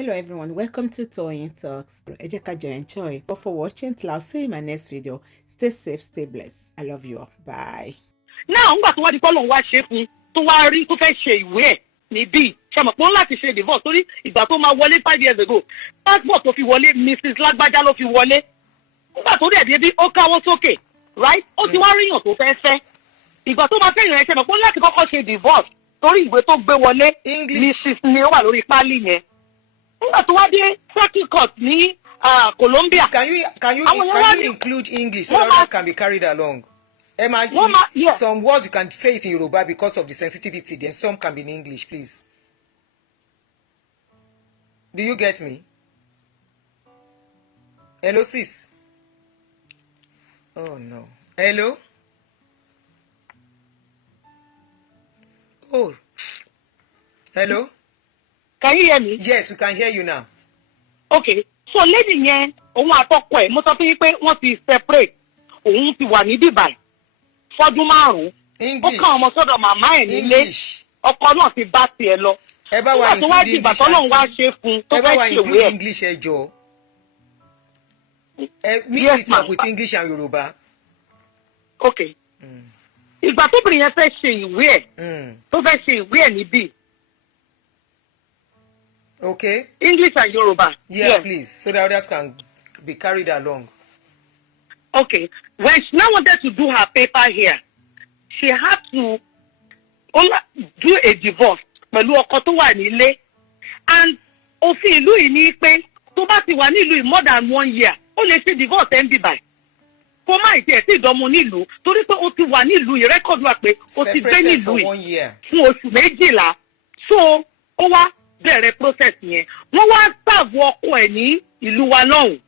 Hello everyone, welcome to Toyeen Talks. Ẹ jẹ́ ká jọ enjoy. But for watching till I'll see you in my next video. Stay safe, stay blessed. I love you all. Bye. Now, nígbà tó wá di pọ́lọ̀ wá ṣe fún tó wá rí tó fẹ́ ṣe ìwé ẹ̀ níbí ṣe mọ̀ pé ó láti ṣe divorce torí ìgbà tó máa wọlé 5 years ago passport tó fi wọlé Mrs. Lágbájá ló fi wọlé nígbà tó dẹ̀ débí ó káwọ́ sókè right ó ti wá ríyàn tó fẹ́ fẹ́ ìgbà tó máa fẹ́yàn ẹ̀ ṣe mọ̀ pé ó láti kọ́kọ́ ṣe divorce torí ìwé tó gbé wọlé Mrs. ni ó wà lórí páálí yẹn nígbà tó wá dé circuit court ní Colombia. Can you include English so that others can be carried along? Emma, yeah. Some words you can say it in Yoruba because of the sensitivity, then some can be in English, please. Do you get me? Hello, sis. Oh, no. Hello? Oh. Hello? Can you hear me? Yes, we can hear you now. Okay. So lady yẹn, òun àtọkọ ẹ̀, mo sọ fún yín pé wọ́n ti separate. Òun ti wà ní Dubai. Fọ́dún 5. Ó kàn ọmọ sọ́dọ̀ màmá ẹ̀ nílé. Ọkọ náà ti bá tiẹ̀ lọ. Ẹ bá wa include English. Ẹ bá wa include English ẹ jọ̀ọ́. Mix it up with English and Yoruba. Okay. Ìgbà tóbìnrin yẹn fẹ́ ṣe ìwé ẹ̀. Tó fẹ́ ṣe ìwé ẹ̀ níbí. Okay. English and Yoruba. Yeah, please, so that others can be carried along. Okay. When she now wanted to do her paper here, she had to do a divorce pẹ̀lú ọkọ tó wà nílé. And òfin ìlú yìí ní pé tó bá ti wà nílùú more than 1 year, ó lè ṣe divorce ẹ̀ ń bí báyìí. Kó má ì tiẹ̀ sí ìdánmọ̀ nílùú torí pé ó ti wà nílùú yìí rẹ́kọ̀dù wà pé ó ti gbé nílùú yìí fún oṣù 12. So ó wá bẹ̀rẹ̀ process yẹn. Wọ́n wá sàbò ọkọ ẹ̀ ní ìlú wa lọ́hùn.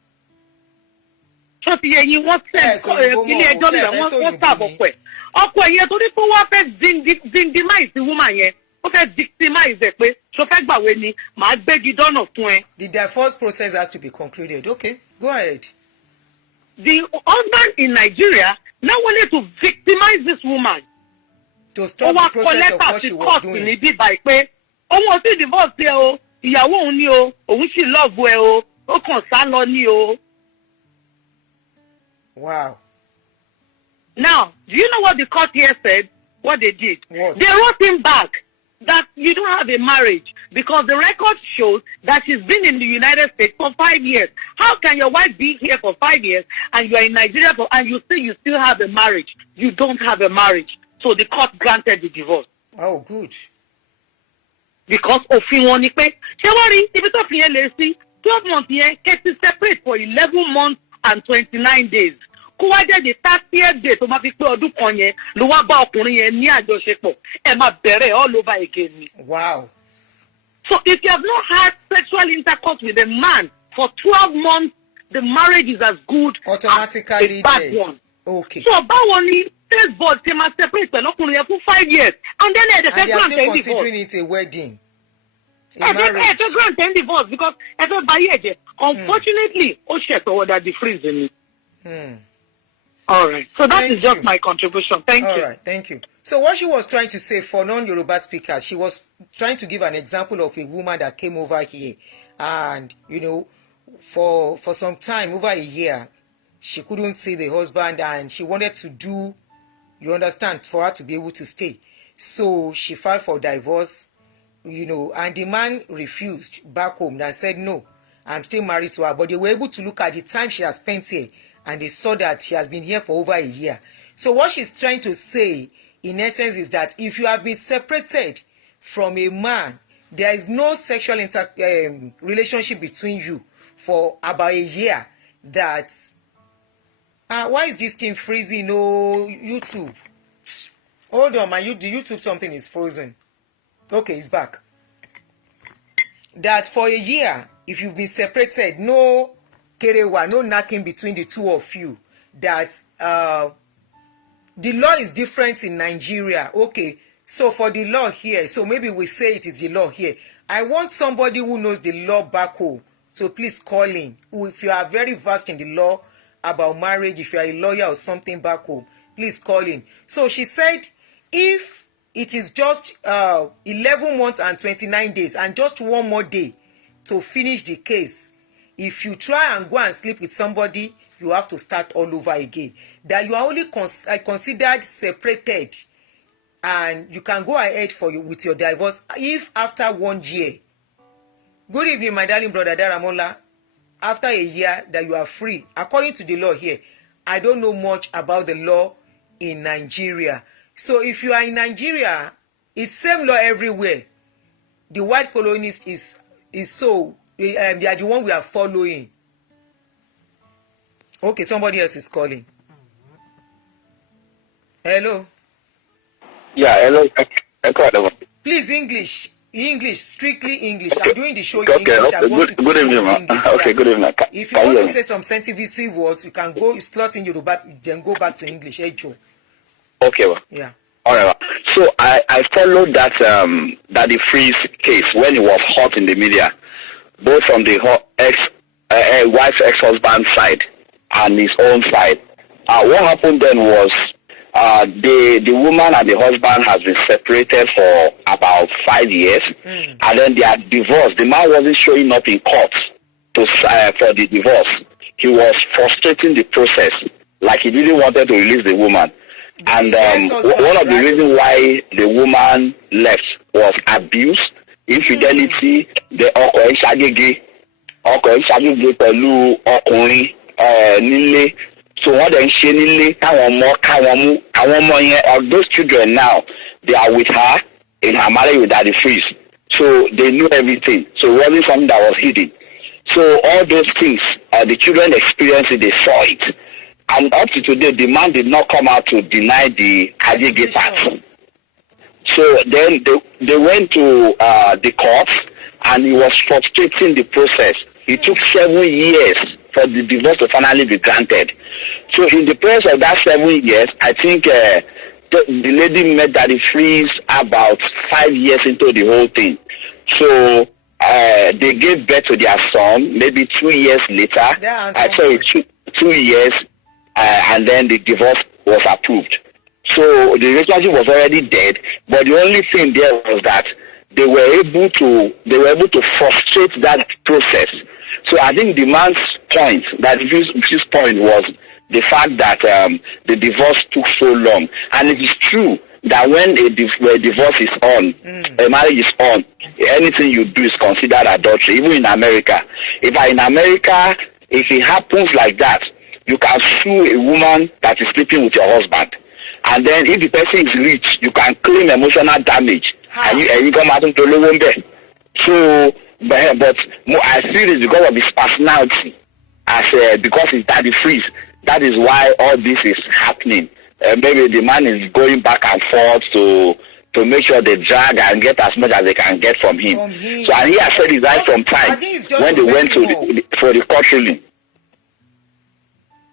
Ṣé ti yẹ yín wọ́n ilé ẹjọ́ nílẹ̀ wọ́n sàbò ọkọ ẹ̀. Ọkọ ẹ̀ yẹn torí pé wọ́n fẹ́ victimize woman yẹn. Ó fẹ́ victimize ẹ̀ pé ṣo fẹ́ gbàwé ni màá gbégi dọ́nà fún ẹ. The divorce process has to be concluded. Okay, go ahead. The husband in Nigeria now wanted to victimize this woman. To stop the process of what she was doing. Ní bíbá pé òun ò sí divorce ẹ o, ìyàwó òun ni o, òun sì love ẹ o, ó kàn sá lọ ní o. Wow. Now, do you know what the court here said? What they did? What? They wrote him back that you don't have a marriage because the record shows that she's been in the United States for 5 years. How can your wife be here for 5 years and you are in Nigeria and you still have a marriage? You don't have a marriage. So the court granted the divorce. Oh, good. Because òfin wọn ni pé ṣé wọ́n rí ibi tó fi yẹn lè sí 12 months yẹn kẹ́tì separate for 11 months and 29 days. Kó wá jẹ́ the 30th day tó máa fi pé ọdún kan yẹn ló wá bá ọkùnrin yẹn ní àjọṣepọ̀ ẹ máa bẹ̀rẹ̀ all over again ni. Wow. So if you have not had sexual intercourse with a man for 12 months, the marriage is as good automatically as a bad one. Okay. So báwo ni first board ṣe máa separate pẹ̀lú ọkùnrin yẹn fún 5 years and then and they are still considering it a wedding. A marriage. Ẹ fẹ́ grant and divorce because ẹ fẹ́ bá yẹ̀ jẹ́. Unfortunately, ó ṣẹ̀tọ̀ DaddyFreese ni. All right. So that is just my contribution. Thank you. All right. Thank you. So what she was trying to say for non-Yoruba speakers, she was trying to give an example of a woman that came over here and, you know, for some time, over a year, she couldn't see the husband and she wanted to do, you understand, for her to be able to stay. So she filed for divorce, you know, and the man refused back home and said, no, I'm still married to her. But they were able to look at the time she has spent here and they saw that she has been here for over a year. So what she's trying to say, in essence, is that if you have been separated from a man, there is no sexual relationship between you for about a year, that... why is this thing freezing? No, YouTube. Hold on, the YouTube something is frozen. Okay, it's back. That for a year, if you've been separated, no kerewa, no knocking between the two of you, that the law is different in Nigeria. Okay, so for the law here, so maybe we say it is the law here. I want somebody who knows the law back home to please call in. If you are very versed in the law about marriage, if you are a lawyer or something back home, please call in. So she said, if it is just 11 months and 29 days and just one more day to finish the case. If you try and go and sleep with somebody, you have to start all over again. That you are only considered separated, and you can go ahead with your divorce if after 1 year. Good evening, my darling brother Daramola. After a year that you are free, according to the law here. I don't know much about the law in Nigeria. So if you are in Nigeria, it's same law everywhere. The white colonists is so they are the one we are following. Okay, somebody else is calling. Hello. Yeah, hello. Please, English, strictly English. I'm doing the show in Okay, English. I want you to good evening, ma. English. Okay, Yeah. good evening. If you want to say some sensitive words, you can go slot in Yoruba, then go back to English. Hey, Joe. Okay, ma. Yeah. All right, ma. So I followed that DaddyFreese case when it was hot in the media, both from the wife's ex-husband side and his own side. What happened then was the woman and the husband has been separated for about 5 years, and then they are divorced. The man wasn't showing up in court for the divorce. He was frustrating the process, like he really wanted to release the woman. And one of the reasons why the woman left was abuse, infidelity, the ọkọ pẹ̀lú ọkùnrin nílé. So what they say nílé káwọn ọmọ those children now, they are with her in her marriage with DaddyFreese. So they knew everything. So it wasn't something that was hidden. So all those things, the children experienced it, they saw it. And up to today, the man did not come out to deny the Agege part. So then they went to the courts, and he was frustrating the process. It took 7 years for the divorce to finally be granted. So in the process of that 7 years, I think the lady met DaddyFreese about 5 years into the whole thing. So they gave birth to their son maybe 2 years later. Sorry, 2 years, and then the divorce was approved. So the relationship was already dead, but the only thing there was that they were able to frustrate that process. So I think the man's point, DaddyFreese's point, was the fact that the divorce took so long. And it is true that when a divorce is on, a marriage is on, anything you do is considered adultery, even in America. If it happens like that, you can sue a woman that is sleeping with your husband. And then if the person is rich, you can claim emotional damage. And you come out into Lowombe. So, but I feel it's because of his personality, because it's DaddyFreese. That is why all this is happening. Maybe the man is going back and forth to make sure they drag and get as much as they can get from him. So, and he has said it right from time when they went for the court ruling.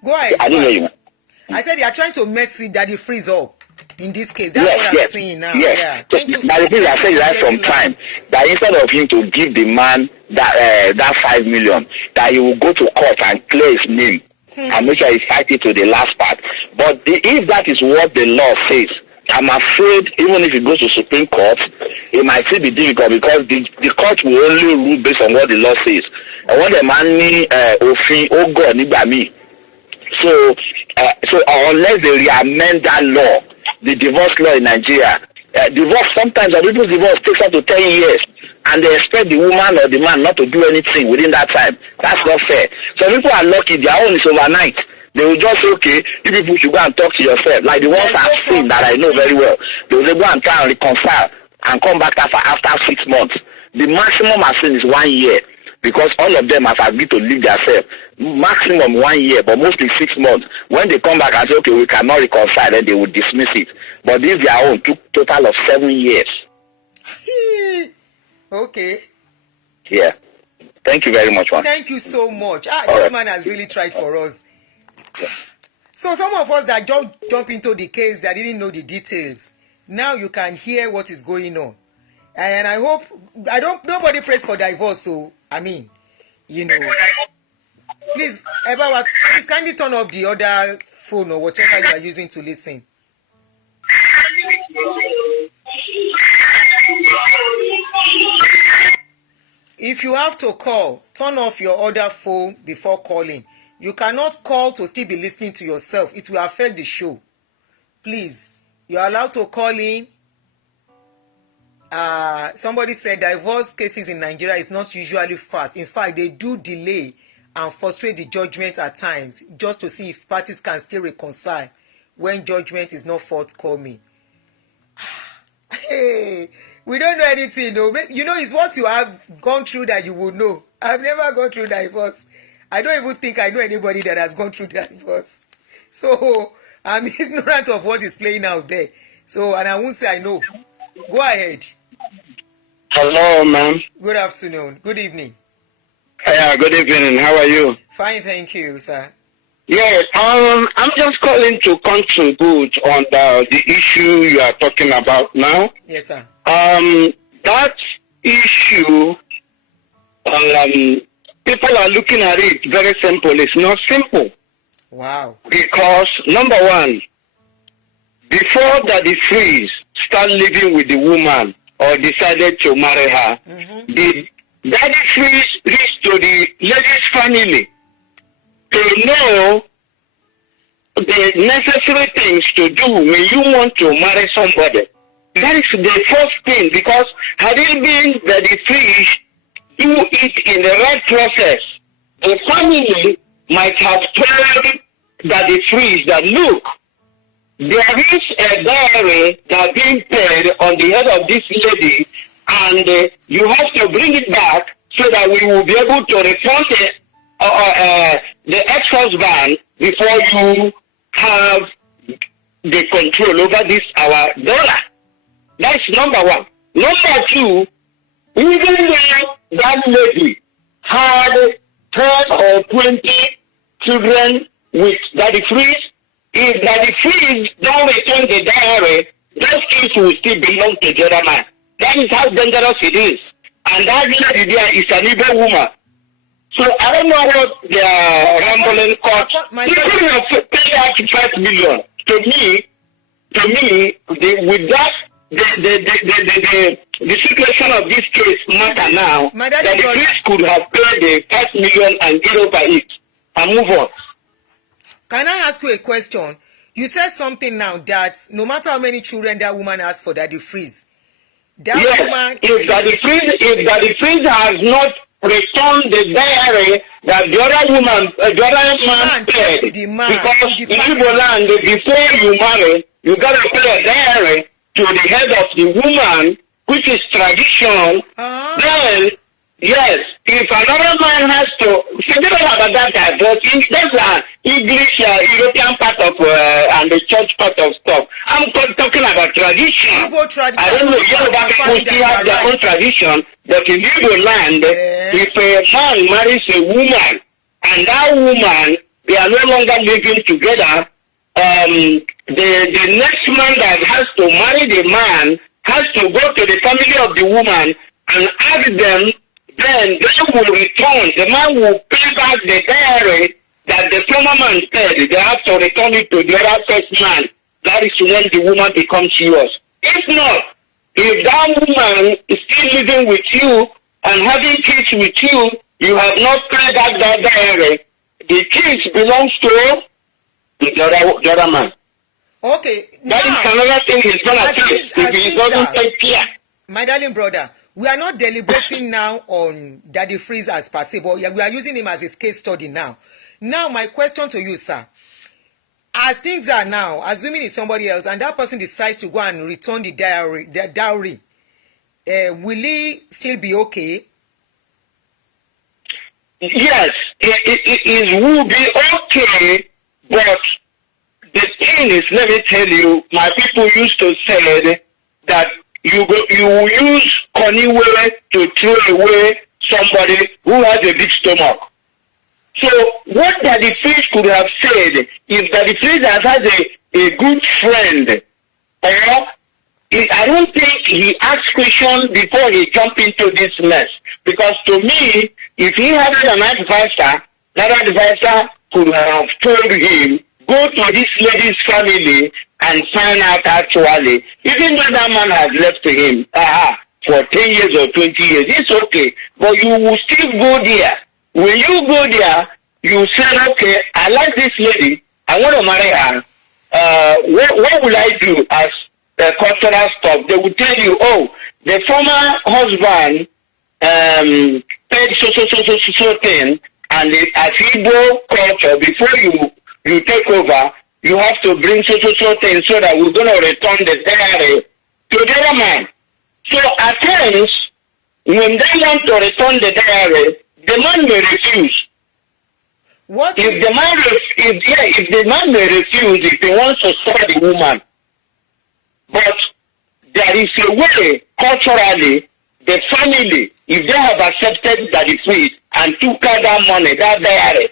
Go ahead. I didn't hear you. I said they are trying to mess DaddyFreeze up in this case. That's what I'm seeing now. Yes. Yeah. Thank you. DaddyFreeze has said right from time that instead of him to give the man that 5 million, that he will go to court and clear his name and make sure he fight it to the last part. But if that is what the law says, I'm afraid even if it goes to Supreme Court, it might still be difficult because the court will only rule based on what the law says. And what the man need, So unless they re-amend that law, the divorce law in Nigeria, sometimes a people's divorce takes up to 10 years, and they expect the woman or the man not to do anything within that time. That's not fair. Some people are lucky; their own is overnight. They will just say, okay, you people should go and talk to yourself. Like the ones I've seen that I know very well, they will go and try and reconcile and come back after 6 months. The maximum I've seen is 1 year. Because all of them have agreed to leave themselves. Maximum 1 year, but mostly 6 months. When they come back and say, okay, we cannot reconcile, then they will dismiss it. But this their own took total of 7 years. Okay. Yeah. Thank you very much, man. Thank you so much. This man has really tried for us. Yeah. So some of us that jump into the case that didn't know the details, now you can hear what is going on. And I hope nobody prays for divorce, so I mean, please kindly turn off the other phone or whatever you are using to listen. If you have to call, turn off your other phone before calling. You cannot call to still be listening to yourself. It will affect the show. Please, you're allowed to call in. Somebody said divorce cases in Nigeria is not usually fast. In fact, they do delay and frustrate the judgment at times just to see if parties can still reconcile when judgment is not forthcoming. Hey, we don't know anything, though. You know, it's what you have gone through that you will know. I've never gone through divorce. I don't even think I know anybody that has gone through divorce. So I'm ignorant of what is playing out there. So, and I won't say I know. Go ahead. Hello, ma'am. Good afternoon. Good evening. Yeah, good evening. How are you? Fine, thank you, sir. Yes, I'm just calling to contribute on the issue you are talking about now. Yes, sir. That issue, people are looking at it very simple. It's not simple. Wow. Because, number one, before DaddyFreese start living with the woman or decided to marry her, the DaddyFreese reached to the lady's family to know the necessary things to do when you want to marry somebody. That is the first thing, because had it been DaddyFreese do it in the right process, the family might have told DaddyFreese that, look, there is a diary that being paid on the head of this lady, and you have to bring it back so that we will be able to refund the ex-husband before you have the control over this our dollar. That's number one. Number two, even though that lady had 10 or 20 children with DaddyFreese, if DaddyFreese don't return the diary, those kids will still belong to the other man. That is how dangerous it is. And that lady there is an evil woman. So I don't know what the rambling cost. You couldn't have paid out 5 million. To me, with that, the situation of this case matter now, that the police could have paid the 5 million and get over it and move on. Can I ask you a question? You said something now that no matter how many children that woman has for DaddyFreese, yes, woman if DaddyFreese has not returned the diary that the other woman, the other man paid, because in Igbo land, before you marry, you gotta pay a diary to the head of the woman, which is tradition. Then, yes, if another man has to, forget about that, but that's an English, European part of, and the church part of stuff. I'm talking about tradition. I don't know, Yoruba people still have their own tradition, but in Igbo land, if a man marries a woman, and that woman, they are no longer living together, the next man that has to marry the man has to go to the family of the woman and ask them, then they will return. The man will pay back the diary that the former man paid. They have to return it to the other first man. That is when the woman becomes yours. If not, if that woman is still living with you and having kids with you, you have not paid back that diary. The kids belongs to the other man. Okay. That is another thing he's going to face if he doesn't take care. My darling brother, we are not deliberating now on DaddyFreese as per se, but we are using him as a case study now. Now, my question to you, sir. As things are now, assuming it's somebody else, and that person decides to go and return the dowry, will he still be okay? Yes, it will be okay, but the thing is, let me tell you, my people used to say that you will use Koniwe to throw away somebody who has a big stomach. So what DaddyFreese could have said, if DaddyFreese has a good friend, or I don't think he asked questions before he jumped into this mess. Because to me, if he had an advisor, that advisor could have told him, go to this lady's family and find out actually, even though that man has left to him, for 10 years or 20 years. It's okay. But you will still go there. When you go there, you say, okay, I like this lady. I want to marry her. What will I do as cultural stuff? They will tell you, oh, the former husband paid so thing, and as Igbo culture, before you take over, you have to bring so thing so that we're going to return the diary to the other man. So at times, when they want to return the diary, the man may refuse. If the man may refuse if he wants to suffer the woman. But there is a way, culturally, the family, if they have accepted DaddyFreese and took out that money, that diary,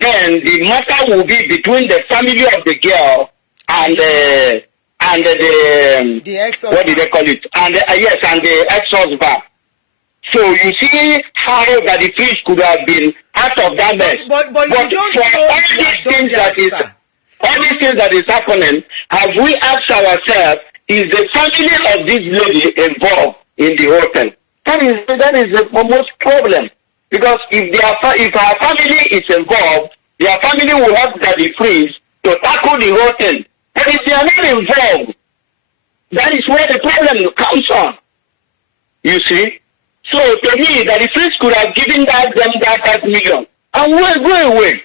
then the matter will be between the family of the girl and the ex-husband. What do they call it? And the ex-husband. So you see how DaddyFreese could have been out of that mess. But you don't for all these things that is happening, have we asked ourselves, is the family of this lady involved in the whole thing? That is the most problem. Because if our family is involved, their family will have DaddyFreese to tackle the whole thing. But if they are not involved, that is where the problem comes from. You see? So to me, DaddyFreese could have given them that 5 million and we'll go away.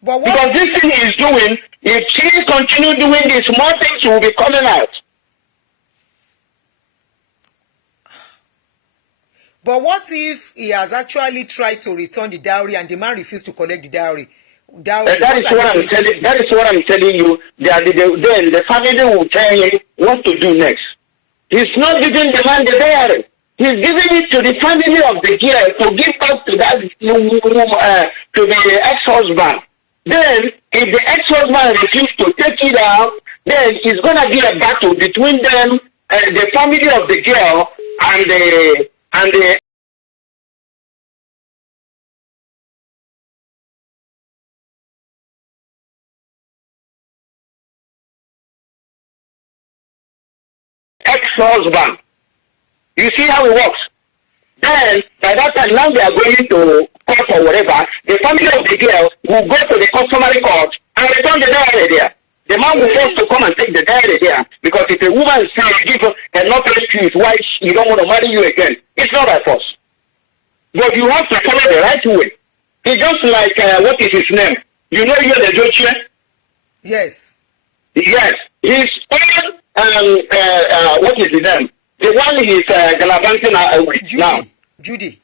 Because this thing is doing, if she continue doing this, more things will be coming out. But what if he has actually tried to return the dowry and the man refused to collect the dowry? That is what I'm telling you. Then the family will tell him what to do next. He's not giving the man the dowry. He's giving it to the family of the girl to give back to that to the ex-husband. Then, if the ex-husband refuses to take it out, then it's going to be a battle between them, the family of the girl, and the ex-husband. You see how it works? Then, by that time, now they are going to court or whatever, the family of the girl will go to the customary court and return the diary there. The man will force to come and take the diary there. Because if a woman says, give enough excuse why you don't want to marry you again, it's not by force. But you have to follow the right way. It's just like, what is his name? You know you're the judge? Yes. Yes. He's what is his name? The one is gallivanting with now. Judy.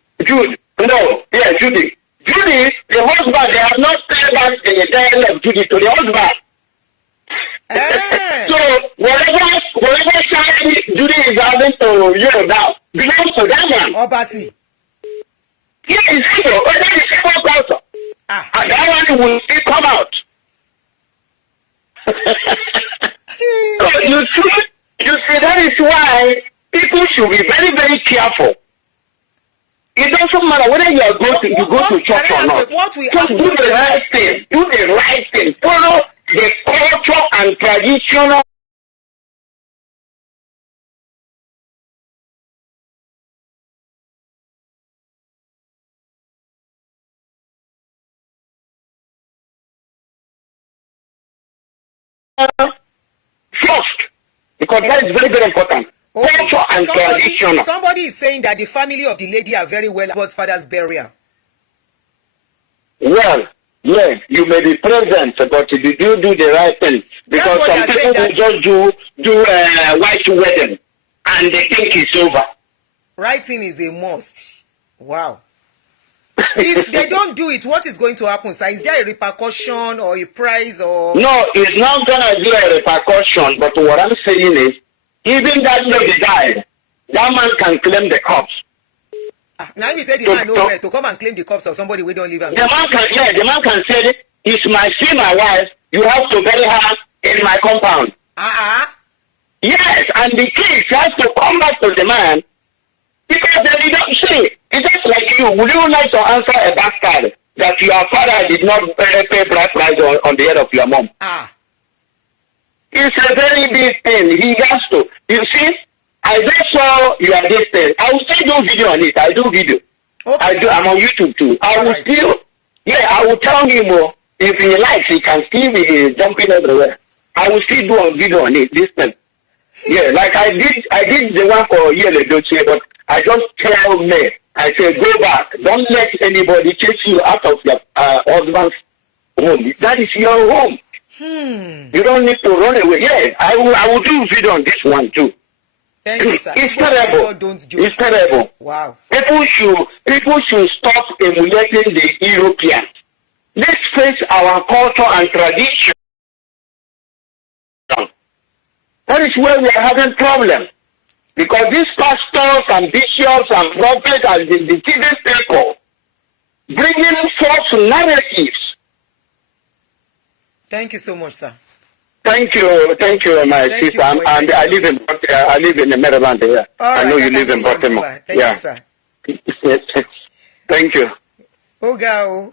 No, yeah, Judy. Judy, the husband, they have not paid back the diary of Judy to the husband. So whatever salary Judy is having to now belongs to that man. Obasi. Yeah, it's true. That is second person. And that one will still come out. So you see, that is why people should be very, very careful. It doesn't matter whether you are going to go to church or not. Just do the right thing. Do the right thing. Follow the culture and traditional. First, because that is very, very important. Culture and traditional. Somebody is saying that the family of the lady are very well about father's burial. Well, yes, you may be present, but did you do the right thing? Because some people will just do a white wedding and they think it's over. Writing is a must. Wow. If they don't do it, what is going to happen, sir? Is there a repercussion or a prize or? No, it's not going to be a repercussion, but what I'm saying is, even that lady died, that man can claim the corpse. Now you said the man nowhere to come and claim the corpse of somebody we don't live in. The man can say, it's my wife, you have to bury her in my compound. Yes, and the case has to come back to the man, because they don't see. It's just like you. Would you like to answer a bastard that your father did not pay bride price on the head of your mom? It's a very big thing. He has to. You see, I just saw you are this thing. I will still do video on it. I do video. Okay, I'm on YouTube too. I will still, I will tell him if he likes, he can still be jumping everywhere. I will still do a video on it this time. Yeah, like I did the one for Yele Doche, but I just tell me, I say, go back. Don't let anybody chase you out of your husband's home. That is your home. You don't need to run away. Yeah, I will do video on this one too. Thank you, sir. It's terrible. Don't joke. It's terrible. Wow. People should stop emulating the Europeans. Let's face our culture and tradition. That is where we are having problems. Because these pastors and bishops and prophets and the deceiving people bringing false narratives. Thank you so much, sir. Thank you, my sister. And I live in Maryland here. I know you live in Baltimore. Thank you, sir. Thank you. Oga,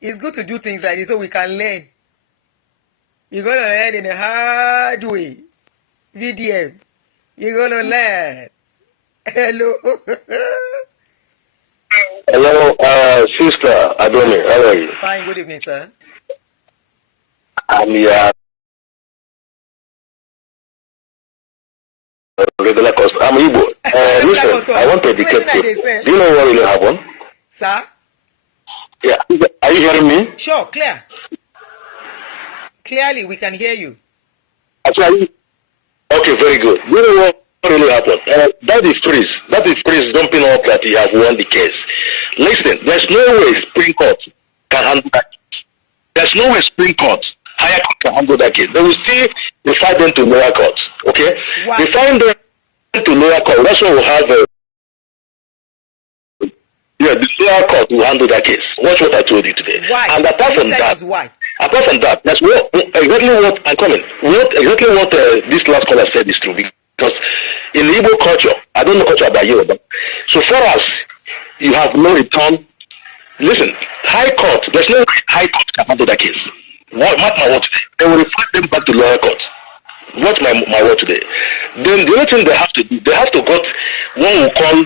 it's good to do things like this so we can learn. You're gonna learn in a hard way. VDM. You're gonna learn. Hello. Hello, sister Adunni. How are you? Fine. Good evening, sir. I'm here. Regular cost. I'm Igbo. Listen, I want to educate you. Do you know what really happened? Sir? Yeah. Are you hearing me? Sure, clear. Clearly, we can hear you. Actually, okay, very good. Do you know what really happened? DaddyFreese dumping up that he has won the case. Listen, there's no way Supreme Court can handle that case. There's no way Supreme Court, higher court can handle that case. They will still refer them to lower courts. Okay? Wow. Referring them to lower court, that's what we'll have. The lower court will handle that case. Watch what I told you today. Why? And apart from that, why? apart from that, that's exactly what I'm coming. Exactly what this last caller said is true. Because in Igbo culture, I don't know culture about you, but so far as you have no return, listen, high court, there's no high court can handle that case. Mark my word today. They will refer them back to lower court. Watch my word today. Then the other thing they have to do, they have to get what we call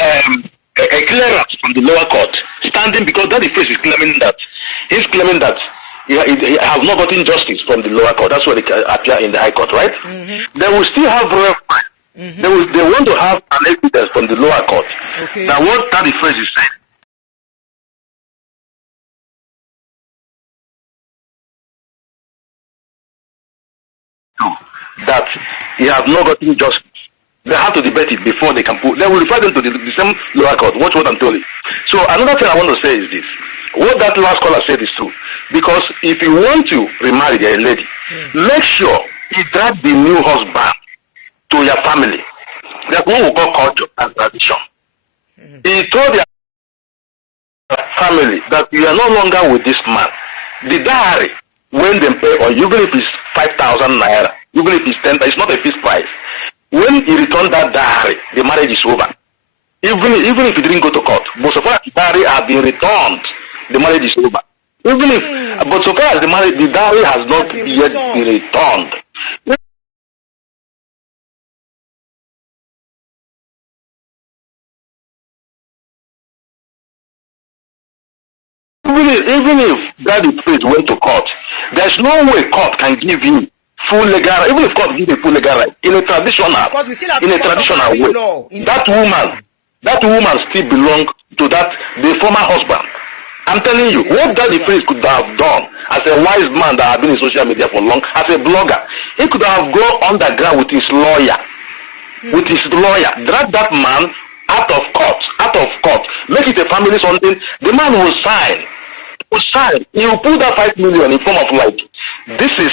a clearance from the lower court, standing because DaddyFreese is claiming that he has not gotten justice from the lower court. That's what they appear in the high court, right? Mm-hmm. They will still have royal crime. Mm-hmm. They want to have an evidence from the lower court. Okay. Now what DaddyFreese is saying. That he has not gotten justice. They have to debate it before they can put. They will refer them to the same lower court. Watch what I'm telling you. So another thing I want to say is this: what that last caller said is true. Because if you want to remarry a lady, make sure you drag the new husband to your family. That's what we call culture and tradition. He told their family that you are no longer with this man. The dowry, when they pay, or even if it's 5,000 naira, even if it's 10, it's not a fixed price. When he returned that dowry, the marriage is over. Even if he didn't go to court, but so far as the dowry has been returned, the marriage is over. But so far as the dowry has not yet been returned. Even if DaddyFreese went to court, there's no way court can give him full legal, even if court gives a full legal right in a traditional way. Law, that woman still belongs to the former husband. I'm telling you, what DaddyFreese could have done as a wise man that has been in social media for long, as a blogger, he could have gone underground with his lawyer, drag that man out of court, make it a family something. The man will sign. He will put that 5 million in form of like, this is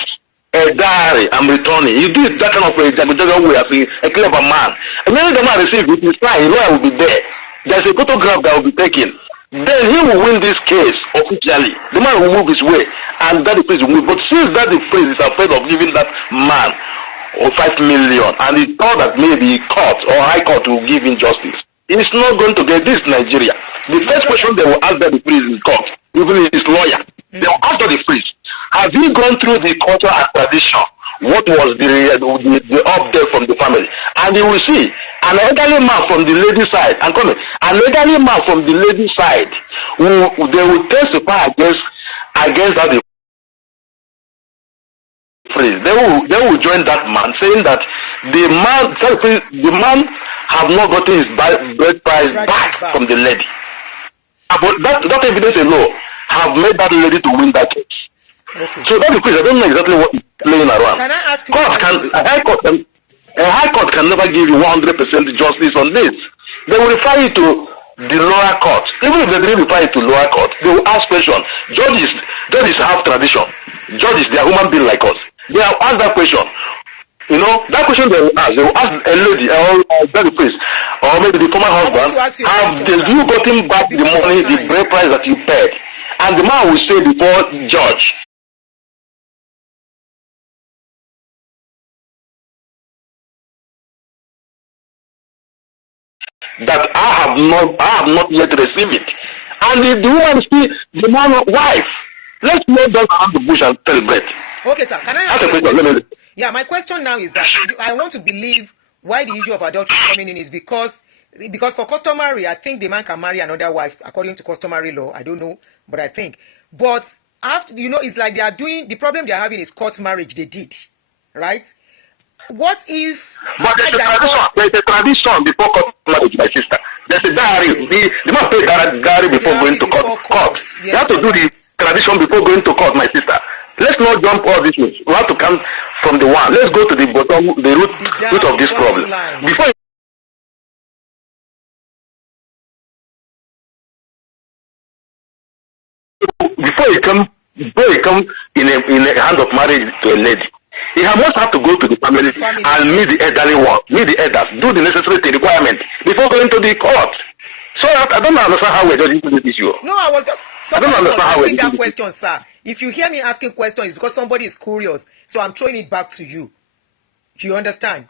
a diary I'm returning. You do it that kind of way as a clever man. And when the man receives it, his lawyer will be there. There's a photograph that will be taken. Then he will win this case officially. The man will move his way, and DaddyFreese will move. But since DaddyFreese is afraid of giving that man 5 million, and he thought that maybe court or high court will give him justice, he's not going to get this Nigeria. The first question they will ask DaddyFreese in court, even his lawyer, they will ask DaddyFreese, have you gone through the culture and tradition what was the update from the family. And you will see an elderly man from the lady side, and come in, an elderly man from the lady side, they will testify against that. They will join that man, saying that the man have not gotten his bread price back from the lady. But that evidence alone have made that lady to win that case. Okay. So DaddyFreese, I don't know exactly what is playing around. Can I ask you a high court can never give you 100% justice on this. They will refer you to the lower court. Even if they didn't refer you to lower court, they will ask questions. Judges have tradition. Judges, they are human beings like us. They have asked that question. You know, that question they will ask a lady or DaddyFreese, or maybe the former husband, have you gotten back the money, the bread price that you paid? And the man will say before the judge, that I have not yet received it. And the woman see the man's wife. Let's not just around the bush and celebrate. Okay, sir. Can I ask you a question? Yeah, my question now is that I want to believe why the issue of adultery is coming in is because for customary, I think the man can marry another wife according to customary law. I don't know, but I think. But after, it's like they are doing, the problem they are having is court marriage they did, right? What if... But there's a tradition before court marriage, my sister. There's a diary. The man pay diary before going to court. Yes, you have to do the tradition before going to court, my sister. Let's not jump all these ways. We have to come from the one. Let's go to the bottom, the root of this problem. Before you come in a hand of marriage to a lady, he must have to go to the family and meet the elderly one, meet the elders, do the necessary requirement before going to the court. So I don't understand how we're judging this issue. No, I was just asking that question, sir. If you hear me asking questions, it's because somebody is curious. So I'm throwing it back to you. You understand?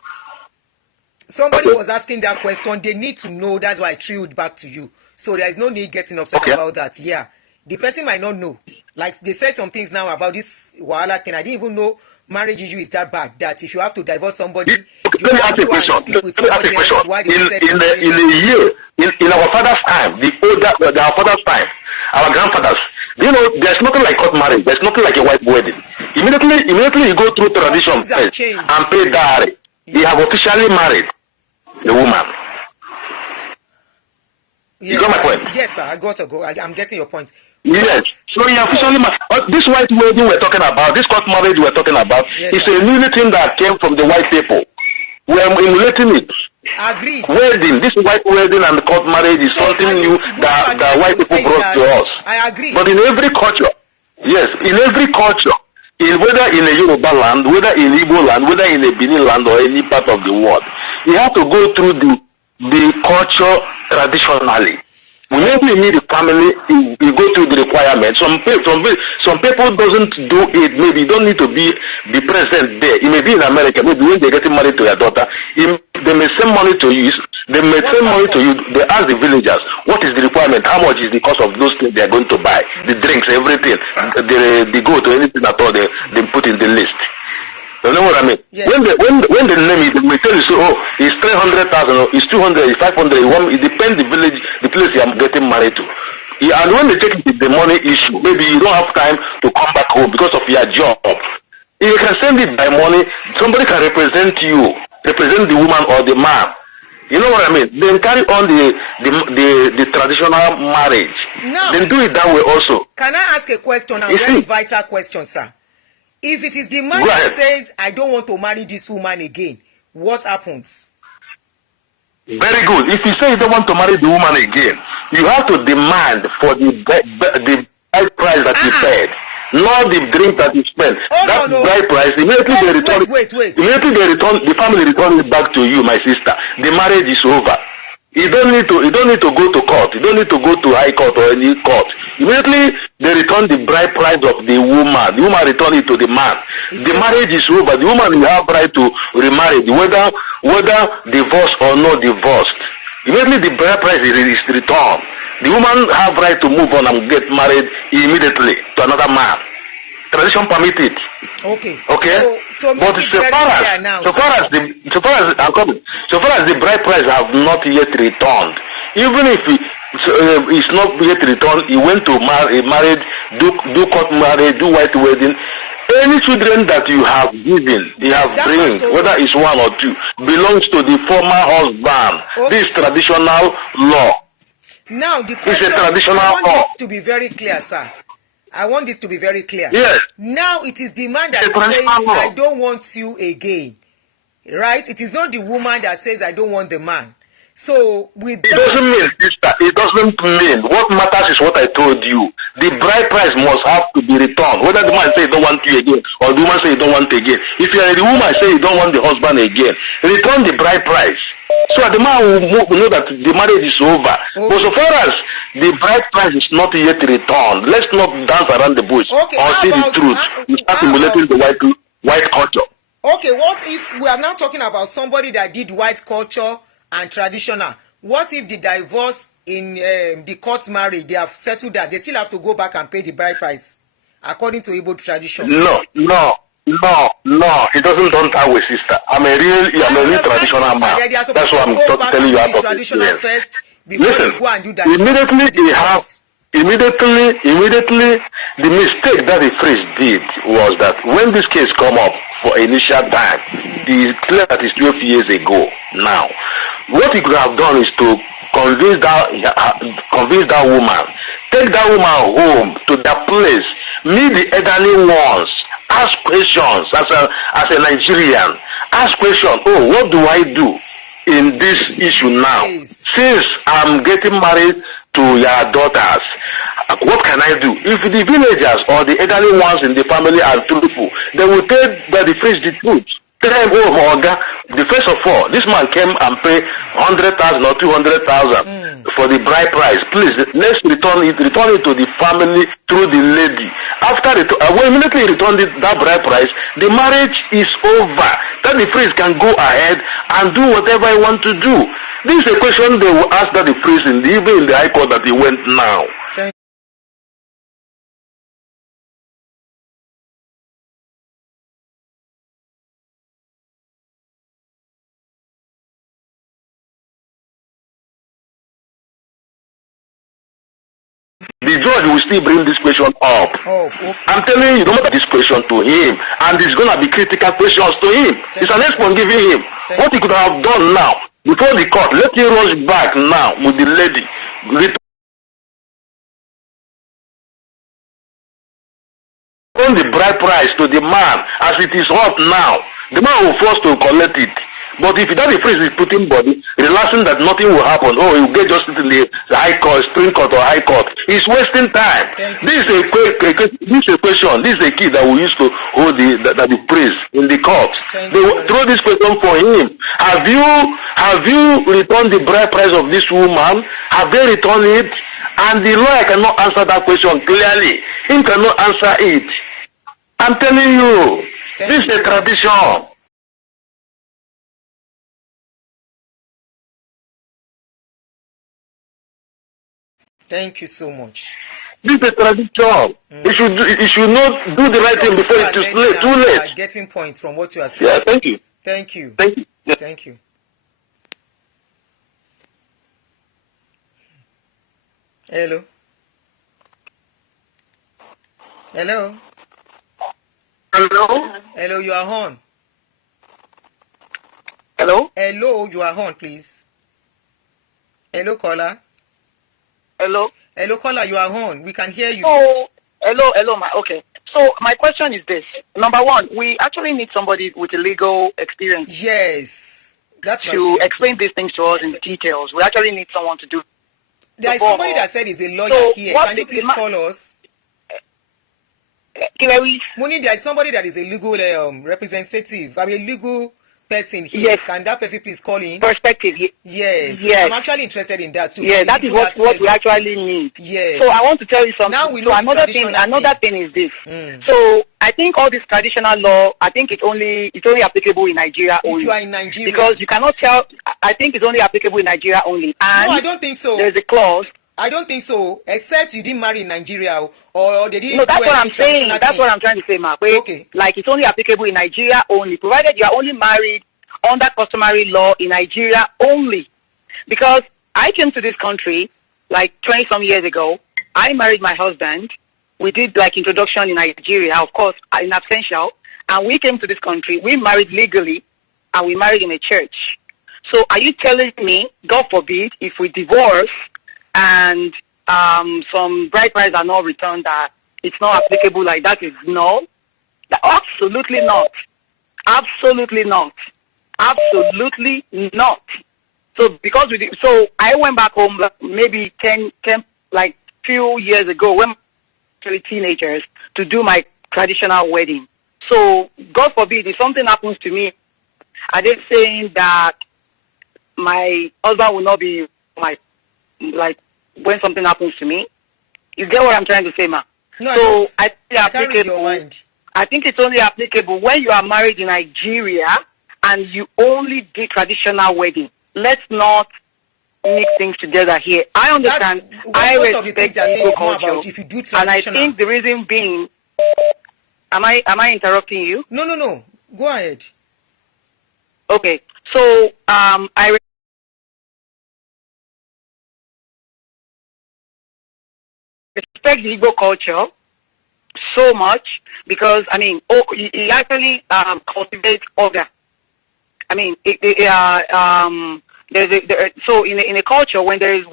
Somebody was asking that question. They need to know. That's why I threw it back to you. So there is no need getting upset about that. Yeah. The person might not know. Like they say some things now about this Wahala thing. I didn't even know marriage issue is that bad. That if you have to divorce somebody, you have to go and sleep with somebody else. Why in a year, in our father's time, our father's time, our grandfathers, there's nothing like court marriage. There's nothing like a white wedding. Immediately you go through tradition first and pay dowry. You have officially married the woman. Yes, you got my point? Yes, sir. I got to go. I'm getting your point. Yes. So you officially married. This white wedding we're talking about, this court marriage we're talking about, it's a new thing that came from the white people. We're emulating it. Agreed. Wedding, this white wedding and court marriage is something new that white people brought to us. I agree. But in every culture, whether in a Yoruba land, whether in Igbo land, whether in a Benin land or any part of the world, you have to go through the culture traditionally. Whenever you meet the family, you go through the requirements. Some people doesn't do it. Maybe you don't need to be present there. You may be in America. Maybe when they're getting married to your daughter, they may send money to you. They ask the villagers, what is the requirement? How much is the cost of those things they are going to buy? The drinks, everything. They go to anything at all. They put in the list. You know what I mean? Yes. When the name is, they tell you, it's 300,000, or it's 200, it's 500. It depends the place you are getting married to. Yeah, and when they take the money issue, maybe you don't have time to come back home because of your job. You can send it by money. Somebody can represent you, represent the woman or the man. You know what I mean? Then carry on the traditional marriage. Now, then do it that way also. Can I ask a question? A very vital question, sir. If it is the man that says, I don't want to marry this woman again, what happens? Very good. If you say you don't want to marry the woman again, you have to demand for the price that you paid, not the drink that you spent. Bride price, immediately they return. Immediately they return, the family returns it back to you, my sister. The marriage is over. You don't need to go to court. You don't need to go to high court or any court. Immediately they return the bride price of the woman. The woman return it to the man. The marriage is over. The woman will have right to remarry, whether divorced or not divorced. Immediately the bride price is returned. The woman have right to move on and get married immediately to another man. Tradition permit it. Okay. Okay. So but make it very clear now. so far as the bride price have not yet returned, even if it's not yet returned, he went to married, do court marriage, do white wedding. Any children that you have given, you have bring, whether it's one or two, belongs to the former husband. Okay. This is traditional law. Now the question, it's a traditional I want law. this to be very clear, sir. I want this to be very clear. Yes. Now it is the man that says, I don't want you again. Right? It is not the woman that says, I don't want the man. So with it doesn't mean, sister, it doesn't mean. What matters is what I told you. The bride price must have to be returned. Whether the man say he don't want you again or the woman say he don't want again. If you are the woman say you don't want the husband again, return the bride price. So the man will know that the marriage is over. Okay. But so far as the bride price is not yet returned, let's not dance around the bush or see the truth. You start simulating the white culture. Okay, what if we are now talking about somebody that did white culture and traditional? What if the divorce in the court marriage, they have settled that, they still have to go back and pay the bride price according to Igbo tradition? No, it doesn't done that way, sister. I'm a real traditional man. That's why I'm telling you out of traditional first. Listen, immediately the mistake that the priest did was that when this case come up for initial time, it's clear that it's 12 years ago now. What he could have done is to convince that woman, take that woman home to that place, meet the elderly ones, ask questions as a Nigerian, ask questions. Oh, what do I do in this issue now? Since I'm getting married to your daughters, what can I do? If the villagers or the elderly ones in the family are truthful, they will tell DaddyFreese the truth. Tell them, oh, Oga, the first of all, this man came and paid 100,000 or 200,000 for the bride price. Please, let's return it to the family through the lady. After we immediately return that bride price, the marriage is over. DaddyFreese can go ahead and do whatever he wants to do. This is a question they will ask DaddyFreese even in the High Court that he went now. The judge will still bring this question up. Okay. I'm telling you, don't make this question to him, and it's going to be critical questions to him. It's an response giving him. What he could have done now, before the court, let him rush back now with the lady. Return the bride price to the man as it is hot now. The man will force to collect it. But if DaddyFreese is putting body, relaxing that nothing will happen, oh, he will get justice in the High Court, Supreme Court or High Court, he's wasting time. This is a question. This is a key that we used to hold the DaddyFreese in the court. They will throw this question for him. Have you returned the bride price of this woman? Have they returned it? And the lawyer cannot answer that question clearly. He cannot answer it. I'm telling you, this is a tradition. Thank you so much. This is a tradition. You should not do the right thing before it is late. Too late. Getting points from what you are saying. Yeah, thank you. Thank you. Thank you. Yeah. Thank you. Hello. Hello. Hello. Hello, you are on. Hello. Hello, you are on, please. Hello, caller. Hello. Hello, caller, you are on. We can hear you. Oh, hello, okay. So my question is this. Number one, we actually need somebody with a legal experience. Yes. That's to explain these things to us in details. We actually need someone to do. There is somebody that said he's a lawyer here. Can you please call us? Muni, there is somebody that is a legal representative. I'm a legal person here. Yes. Can that person please call in? Perspective. Yes. I'm actually interested in that too. Yeah, that is what we actually need. Yes. So I want to tell you something. Now we know another thing is this. So I think all this traditional law, I think it's only applicable in Nigeria only. If you are in Nigeria. Because you cannot tell, I think it's only applicable in Nigeria only. And no, I don't think so. There's a clause. I don't think so. Except you didn't marry in Nigeria or they didn't. No, that's do what I'm any saying. traditional That's thing. what I'm trying to say, Ma. Okay. Like it's only applicable in Nigeria only, provided you are only married under customary law in Nigeria only. Because I came to this country like 20 some years ago. I married my husband. We did like introduction in Nigeria, of course, in absentia. And we came to this country. We married legally, and we married in a church. So are you telling me, God forbid, if we divorce and some bride prices are not returned, that it's not applicable like that? Is no? Absolutely not. Absolutely not. Absolutely not. So because so I went back home maybe 10 like few years ago when we were teenagers to do my traditional wedding. So God forbid if something happens to me, are they saying that my husband will not be like when something happens to me? You get what I'm trying to say, ma? No, so I can't read your mind. I think it's only applicable when you are married in Nigeria and you only do traditional wedding. Let's not mix things together here. I understand. I respect Igbo culture, if you do and I think the reason being. Am I interrupting you? No. Go ahead. Okay. So I respect the Igbo culture so much because he actually cultivates order. I mean, so in a culture when there is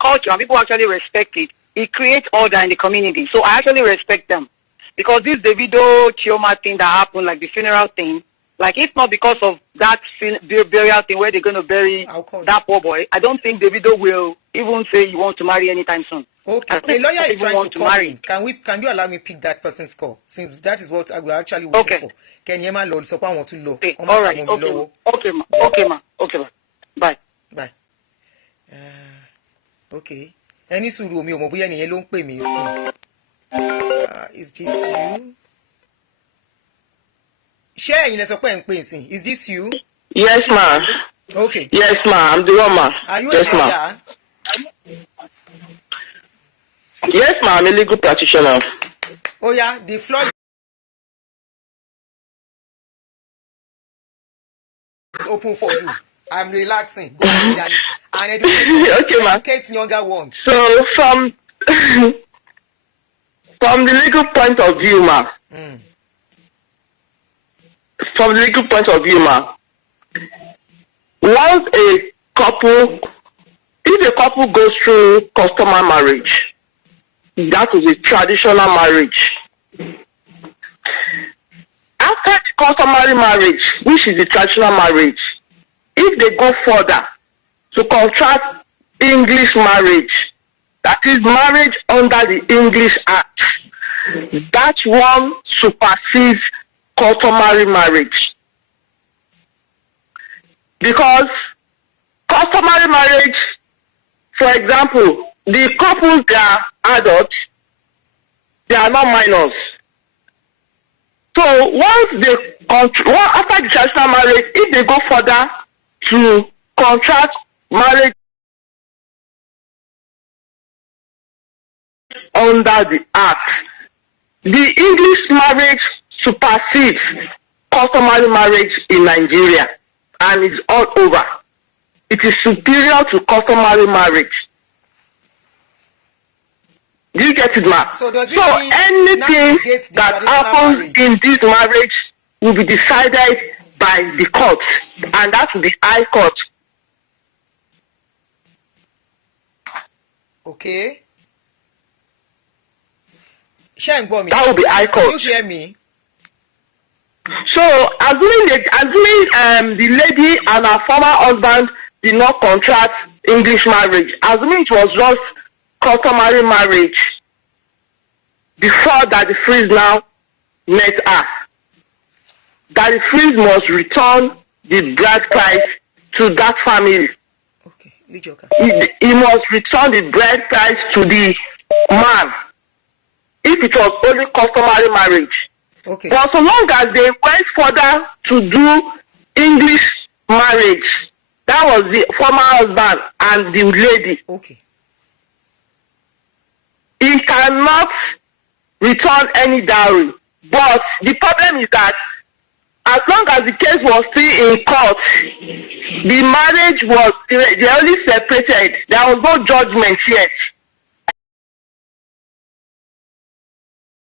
culture and people actually respect it, it creates order in the community. So I actually respect them because this Davido Chioma thing that happened, like the funeral thing, like if not because of that burial thing where they're going to bury that poor boy, I don't think Davido will even say he wants to marry anytime soon. Okay, the lawyer is trying to call in. Can you allow me pick that person's call since that is what we're actually waiting for? Can you man load so I want to low? Okay, all right. Okay, ma. Bye. Okay. Any suru mi o mo boya niyan ló ń pè mí sin. Is this you? Share ẹ̀yin lẹ sọ pé ẹ ń pè sin. Is this you? Yes, ma. Okay. Yes, ma. I'm the one, ma. Are you yes, a lawyer? Yes, ma. I'm a legal practitioner. Oh yeah, the floor is open for you. I'm relaxing. Go ahead and educate younger ones. So from the legal point of view, ma. From the legal point of view, ma. Once if a couple goes through customary marriage, that is a traditional marriage. After the customary marriage, which is the traditional marriage, if they go further to contract English marriage, that is marriage under the English Act, that one supersedes customary marriage. Because customary marriage, for example, the couples, they are adults, they are not minors. So once after the traditional marriage, if they go further to contract marriage under the Act, the English marriage supersedes customary marriage in Nigeria and it's all over. It is superior to customary marriage. Do you get it, ma? So anything that happens in this marriage will be decided by the court, and that's the High Court. Okay. That will be High Court. Can you hear me? So, assuming the lady and her former husband did not contract English marriage, assuming it was just customary marriage before DaddyFreese now met her, DaddyFreese must return the bride price to that family. Okay, he must return the bride price to the man if it was only customary marriage. Okay. But so long as they went further to do English marriage, that was the former husband and the lady. Okay. cannot return any dowry. But the problem is that as long as the case was still in court, the marriage was, they only separated. There was no judgment yet.